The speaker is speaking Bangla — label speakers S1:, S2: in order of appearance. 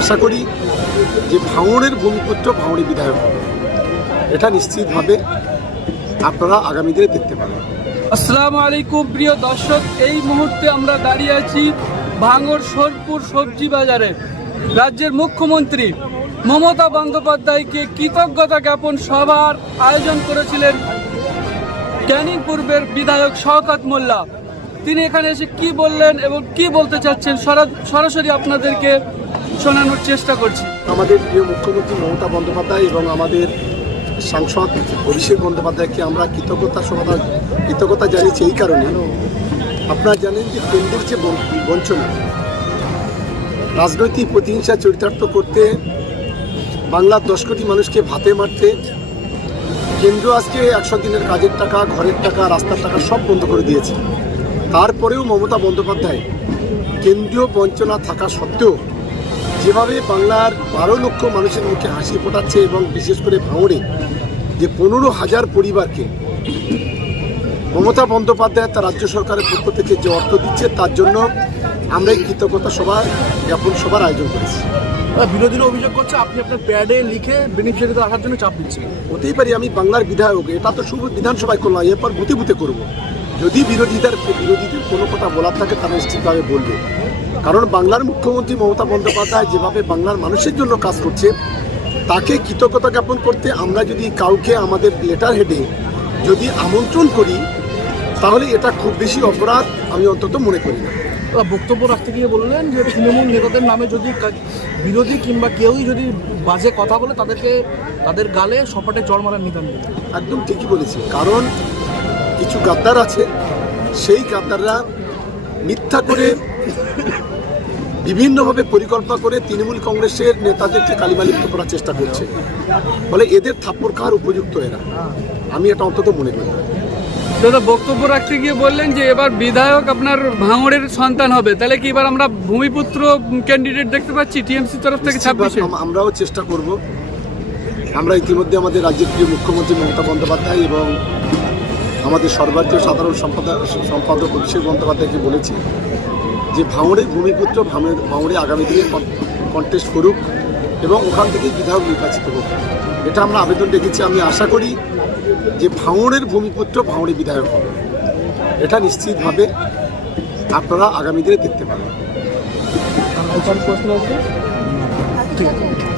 S1: আশা করি যে ভাঙড়ের ভূমিপুত্র ভাঙড়ি বিধায়ক হবে। এটা নিশ্চিতভাবে আপনারা আগামী দিনে দেখতে পাবেন।
S2: আসসালামু আলাইকুম, প্রিয় দর্শক। এই মুহূর্তে আমরা দাঁড়িয়ে আছি ভাঙড় সোরপুর সবজি বাজারে। রাজ্যের মুখ্যমন্ত্রী মমতা বন্দ্যোপাধ্যায়কে কৃতজ্ঞতা জ্ঞাপন সভার আয়োজন করেছিলেন ক্যানিং পূর্বের বিধায়ক শওকত মোল্লা। তিনি এখানে এসে কি বললেন এবং কি বলতে চাচ্ছেন? সরা- সরাসরি আপনাদেরকে শোনানোর চেষ্টা করছি।
S1: আমাদের প্রিয় মুখ্যমন্ত্রী মমতা বন্দ্যোপাধ্যায় এবং আমাদের সাংসদ অভিষেক বন্দ্যোপাধ্যায়কে আমরা কৃতজ্ঞতা সমাধান কৃতজ্ঞতা জানিয়েছি এই কারণে। আপনারা জানেন যে কেন্দ্রের যে বঞ্চনা, রাজনৈতিক প্রতিহিংসা চরিতার্থ করতে, বাংলার দশ কোটি মানুষকে ভাতে মারতে, কেন্দ্র আজকে একশো দিনের কাজের টাকা, ঘরের টাকা, রাস্তার টাকা সব বন্ধ করে দিয়েছে। তারপরেও মমতা বন্দ্যোপাধ্যায় কেন্দ্রীয় বঞ্চনা থাকা সত্ত্বেও যেভাবে বাংলার বারো লক্ষ মানুষের মুখে হাসি ফোটাচ্ছে এবং বিশেষ করে ভাঙড়ে যে পনেরো হাজার পরিবারকে মমতা বন্দ্যোপাধ্যায় তার রাজ্য সরকারের পক্ষ থেকে যে অর্থ দিচ্ছে তার জন্য আমরা এই কৃতজ্ঞতা সভা জ্ঞাপন সভার আয়োজন করেছি।
S3: বিরোধীরা অভিযোগ করছে আপনি আপনার প্যাডে লিখে বেনিফিশিয়ারিদের আসার জন্য চাপ দিচ্ছেন।
S1: হতেই পারি আমি বাংলার বিধায়ক এটা তো শুধু বিধানসভায় করলাম এরপর বুথে বুথে করব। যদি বিরোধীদের বিরোধীদের কোনো কথা বলার থাকে তারা নিশ্চিতভাবে বলবে। কারণ বাংলার মুখ্যমন্ত্রী মমতা বন্দ্যোপাধ্যায় যেভাবে বাংলার মানুষের জন্য কাজ করছে তাকে কৃতজ্ঞতা জ্ঞাপন করতে আমরা যদি কাউকে আমাদের লেটার হেডে যদি আমন্ত্রণ করি তাহলে এটা খুব বেশি অপরাধ আমি অন্তত মনে করি না।
S3: বক্তব্য রাখতে গিয়ে বললেন যে তৃণমূল নেতাদের নামে যদি বিরোধী কিংবা কেউই যদি বাজে কথা বলে তাদেরকে তাদের গালে সপাটে চড় মারার দেবে
S1: একদম ঠিকই বলেছি কারণ কিছু গাদ্দার আছে সেই গাদ্দাররা মিথ্যা করে বিভিন্নভাবে পরিকল্পনা করে তৃণমূল কংগ্রেসের নেতাদেরকে কালিমালিপ্ত করার চেষ্টা করছে। ফলে এদের থাপ্পড় খাওয়ার উপযুক্ত এরা। আমি এটা অন্তত মনে করি।
S2: দাদা বক্তব্য রাখতে গিয়ে বললেন যে এবার বিধায়ক আপনার ভাঙড়ের সন্তান হবে। তাহলে কি এবার আমরা ভূমিপুত্র ক্যান্ডিডেট দেখতে পাচ্ছি টিএমসি তরফ থেকে ছাব্বিশে?
S1: আমরাও চেষ্টা করব। আমরা ইতিমধ্যে আমাদের রাজ্যের প্রিয় মুখ্যমন্ত্রী মমতা বন্দ্যোপাধ্যায় এবং আমাদের সর্বাধিক সাধারণ সম্পাদক সম্পাদক অভিষেক বন্দ্যোপাধ্যায়কে বলেছি যে ভাঙড়ের ভূমিপুত্র ভাঙড়ে- ভাঙড়ে আগামী দিনে কন্টেস্ট করুক এবং ওখান থেকেই বিধায়ক নির্বাচিত হোক। এটা আমরা আবেদন রেখেছি। আমি আশা করি যে ভাঙড়ের ভূমিপুত্র ভাঙড়ে বিধায়ক হবে। এটা নিশ্চিতভাবে আপনারা আগামী দিনে দেখতে পাবেন।
S3: ঠিক আছে?